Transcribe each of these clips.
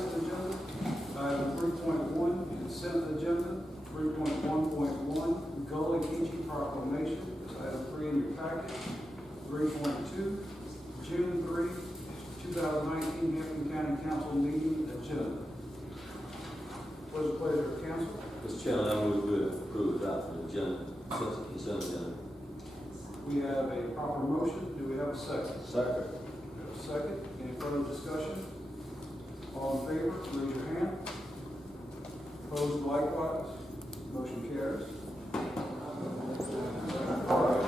consent agenda. Item 3.1, consent agenda. 3.1.1, Gullah Geechee proclamation. It's item 3 in your packet. 3.2, June 3, 2019 Hampton County Council meeting agenda. What is the pleasure of council? Mr. Chairman, I move we approve adopting the agenda, consent agenda. We have a proper motion. Do we have a second? Second. We have a second. Any further discussion? All in favor, raise your hand. Opposed likewise. Motion carries. All right.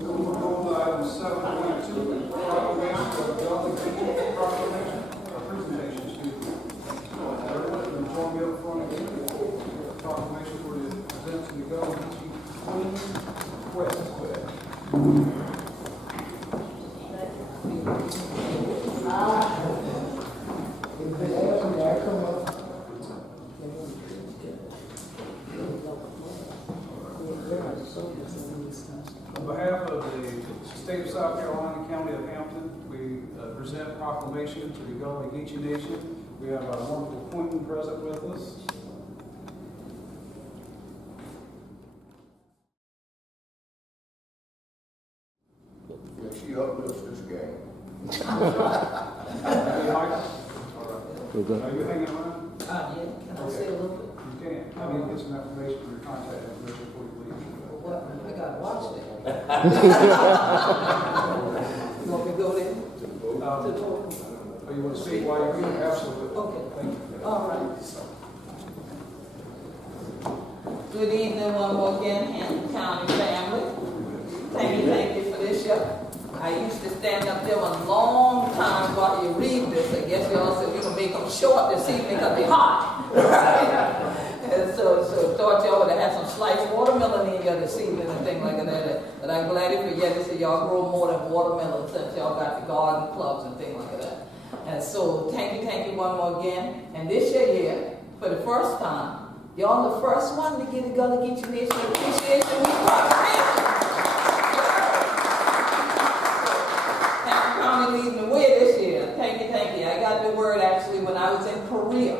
We'll move on to item 7.2, proclamation of Gullah Geechee proclamation. Presentation, excuse me. Everyone, join me up front again. Proclamation for the present to the Gullah Geechee Queen Quest. On behalf of the state of South Carolina, county of Hampton, we present proclamation to the Gullah Geechee Nation. We have our wonderful queen present with us. Yeah, she uplifts this game. Hey, Michael? All right. Are you hanging around? Yeah, can I say a little bit? You can. I need to get some information for your contact information before you leave. What? I gotta watch that. You want me to go there? To the podium? Oh, you want to speak while you're here? Absolutely. Okay. Thank you. All right. Good evening, one more again, Hampton County family. Thank you for this show. I used to stand up there a long time while you read this. I guess y'all said we're gonna make them short this evening because they're hot. And so thought y'all would have had some sliced watermelon in here this evening and things like that. But I'm glad if you get it, y'all grow more than watermelon since y'all got the garden clubs and things like that. And so thank you one more again. And this year, for the first time, y'all the first one to get a Gullah Geechee Nation Appreciation Week proclamation. Hampton County leading the way this year. Thank you. I got the word actually when I was in Korea.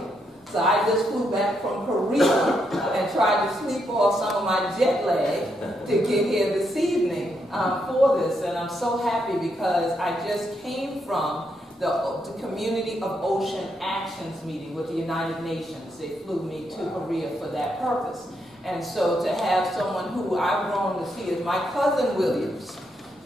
So I just flew back from Korea and tried to sleep off some of my jet lag to get here this evening for this. And I'm so happy because I just came from the Community of Ocean Actions meeting with the United Nations. They flew me to Korea for that purpose. And so to have someone who I've grown to see is my cousin Williams.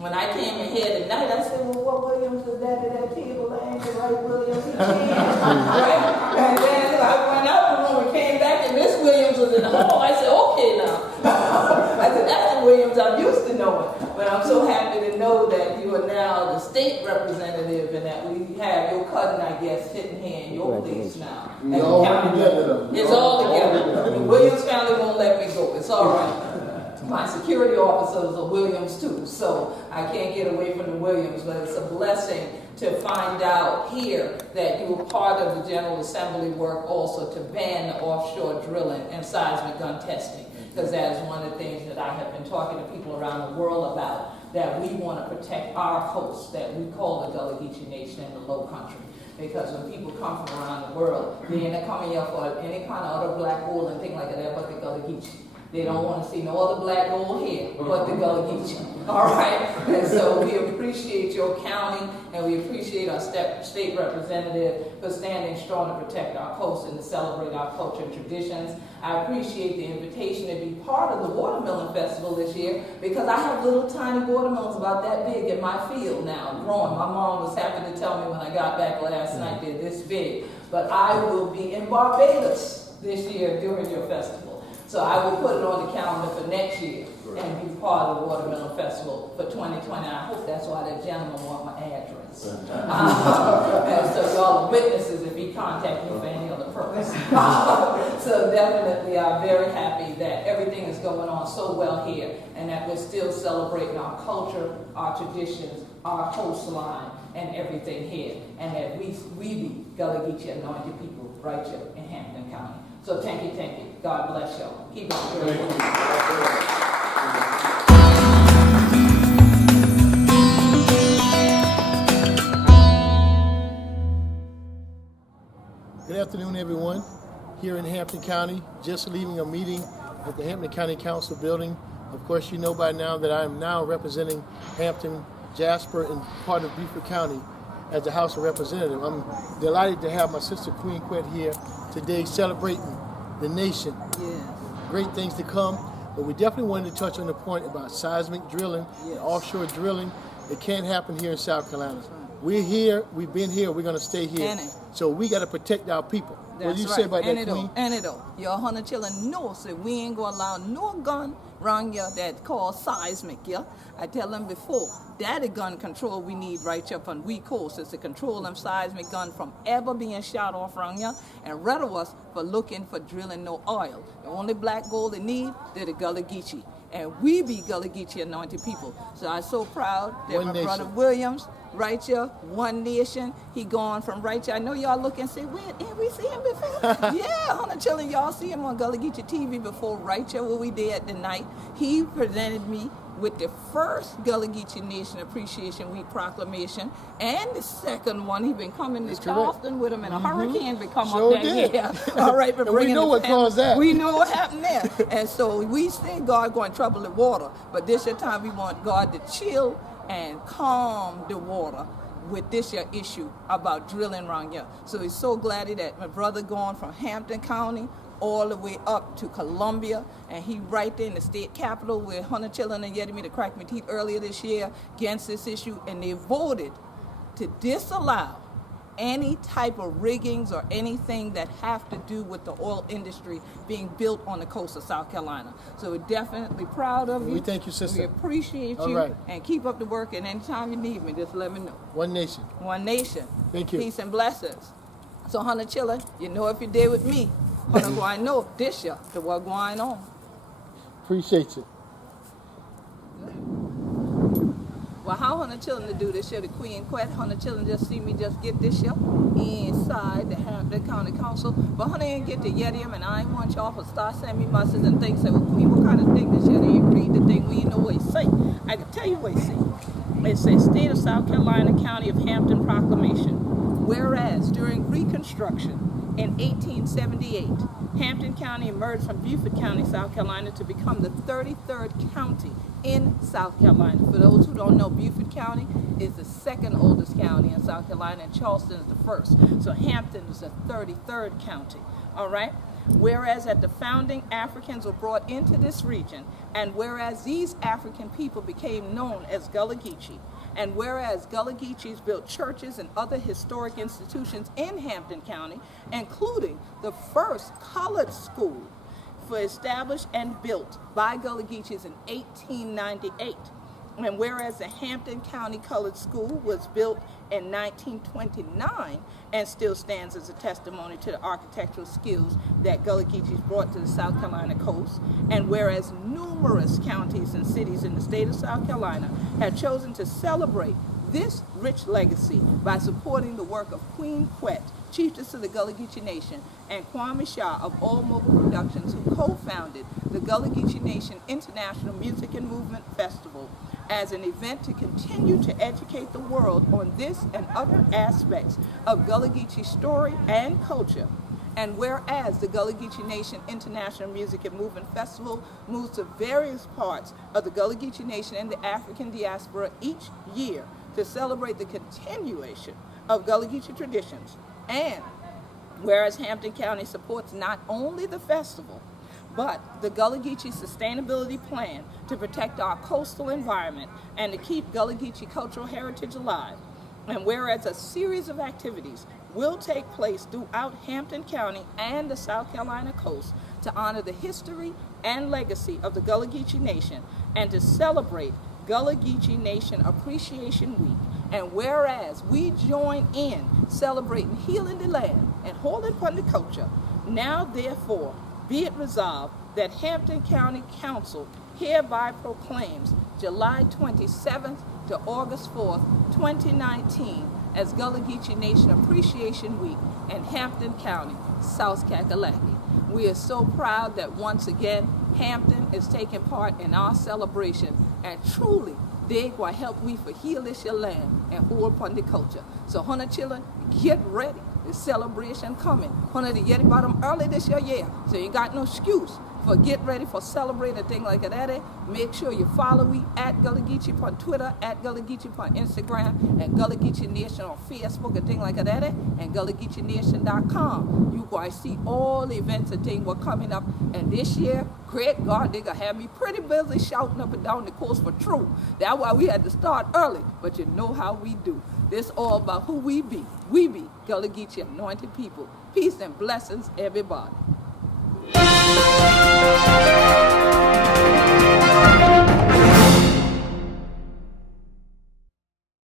When I came in here tonight, I said, well, what Williams is that at that table? I ain't the right Williams. He can't. Right? And then I went out the room and came back, and Miss Williams was in the hall. I said, okay now. I said, that's the Williams I'm used to knowing. But I'm so happy to know that you are now the state representative and that we have your cousin, I guess, sitting here in your place now. We all together. It's all together. The Williams family won't let me go. It's all right. My security officers are Williams too, so I can't get away from the Williams, but it's a blessing to find out here that you were part of the General Assembly work also to ban the offshore drilling and seismic gun testing, because that is one of the things that I have been talking to people around the world about, that we want to protect our coast that we call the Gullah Geechee Nation in the Low Country. Because when people come from around the world, they end up coming here for any kind of other black gold and things like that, but the Gullah Geechee. They don't want to see no other black gold here but the Gullah Geechee. All right? And so we appreciate your county and we appreciate our state representative for standing strong to protect our coast and to celebrate our culture and traditions. I appreciate the invitation to be part of the Watermelon Festival this year because I have little tiny watermelons about that big in my field now, growing. My mom was happy to tell me when I got back last night they're this big. But I will be in Barbados this year during your festival. So I will put it on the calendar for next year and be part of the Watermelon Festival for 2020. I hope that's why that gentleman want my address. And so y'all are witnesses if he contact me for any other purpose. So definitely I'm very happy that everything is going on so well here and that we're still celebrating our culture, our traditions, our coastline, and everything here. And that we be Gullah Geechee anointed people right here in Hampton County. So thank you. God bless y'all. Keep it good. Good afternoon, everyone. Here in Hampton County, just leaving a meeting at the Hampton County Council building. Of course, you know by now that I am now representing Hampton, Jasper, and part of Beaufort County as the House of Representatives. I'm delighted to have my sister Queen Quet here today celebrating the nation. Yes. Great things to come, but we definitely wanted to touch on the point about seismic drilling and offshore drilling. It can't happen here in South Carolina. We're here, we've been here, we're going to stay here. So we got to protect our people. What do you say about that, Queen? And it all. Your hunter children know, so we ain't going to allow no gun around here that called seismic, yeah? I tell them before, that is gun control we need right up on we coast is to control them seismic gun from ever being shot off around here and rid of us for looking for drilling no oil. The only black gold they need, they're the Gullah Geechee. And we be Gullah Geechee anointed people. So I'm so proud that One my nation. brother Williams, right here, one nation, he gone from right here. I know y'all look and say, where, did we see him before? Yeah, Hunter chilling, y'all see him on Gullah Geechee TV before, right here where we did at the night. He presented me with the first Gullah Geechee Nation Appreciation Week proclamation, and the second one. He been coming to Charleston with him, and a hurricane been come Sure up that did. year. All right, but And we know what caused that. We know what happened there. And so we see God going trouble the water, but this year time we want God to chill and calm the water with this year issue about drilling around here. So he's so glad that my brother going from Hampton County all the way up to Columbia, and he right there in the state capitol where Hunter Children and Yeti me to crack my teeth earlier this year against this issue, and they voted to disallow any type of riggings or anything that have to do with the oil industry being built on the coast of South Carolina. So we're definitely proud of you. We thank you, sister. We appreciate All you, right. and keep up the work, and anytime you need me, just let me know. One nation. One nation. Thank you. Peace and blessings. So Hunter Chiller, you know if you're there with me, Hunter going know this year to what going on. Appreciate you. Well, how Hunter Children to do this year, the Queen Quet, Hunter Children just see me just get this year inside the Hampton County Council. But Hunter ain't get to yet him, and I ain't want y'all to start sending me messages and things. Say, well, Queen, what kind of thing this year? They ain't read the thing. We ain't know what he say. I can tell you what he say. It says, State of South Carolina, County of Hampton Proclamation. Whereas during Reconstruction in 1878, Hampton County emerged from Beaufort County, South Carolina, to become the 33rd county in South Carolina. For those who don't know, Beaufort County is the second oldest county in South Carolina, and Charleston is the first. So Hampton is the 33rd county, all right? Whereas at the founding, Africans were brought into this region, and whereas these African people became known as Gullah Geechee, and whereas Gullah Geechees built churches and other historic institutions in Hampton County, including the first colored school established and built by Gullah Geechees in 1898. And whereas the Hampton County Colored School was built in 1929 and still stands as a testimony to the architectural skills that Gullah Geechees brought to the South Carolina coast, and whereas numerous counties and cities in the state of South Carolina have chosen to celebrate this rich legacy by supporting the work of Queen Quet, chiefess of the Gullah Geechee Nation, and Kwame Shah of All Mobile Productions, who co-founded the Gullah Geechee Nation International Music and Movement Festival as an event to continue to educate the world on this and other aspects of Gullah Geechee story and culture. And whereas the Gullah Geechee Nation International Music and Movement Festival moves to various parts of the Gullah Geechee Nation and the African diaspora each year to celebrate the continuation of Gullah Geechee traditions. And whereas Hampton County supports not only the festival, but the Gullah Geechee Sustainability Plan to protect our coastal environment and to keep Gullah Geechee cultural heritage alive. And whereas a series of activities will take place throughout Hampton County and the South Carolina coast to honor the history and legacy of the Gullah Geechee Nation and to celebrate Gullah Geechee Nation Appreciation Week. And whereas we join in celebrating healing the land and holding upon the culture, now therefore be it resolved that Hampton County Council hereby proclaims July 27th to August 4th, 2019 as Gullah Geechee Nation Appreciation Week in Hampton County, South Kakalaki. We are so proud that once again Hampton is taking part in our celebration, and truly they will help we for heal this your land and hold upon the culture. So Hunter children, get ready. The celebration coming. One of the get about them early this year, yeah. So you got no excuse for get ready for celebrate a thing like that. Make sure you follow me at Gullah Geechee on Twitter, at Gullah Geechee on Instagram, and Gullah Geechee Nation on Facebook, a thing like that, and GullahGeecheeNation.com. You guys see all the events and things were coming up. And this year, great God, they gonna have me pretty busy shouting up and down the coast for truth. That's why we had to start early, but you know how we do. This all about who we be. We be Gullah Geechee anointed people. Peace and blessings, everybody.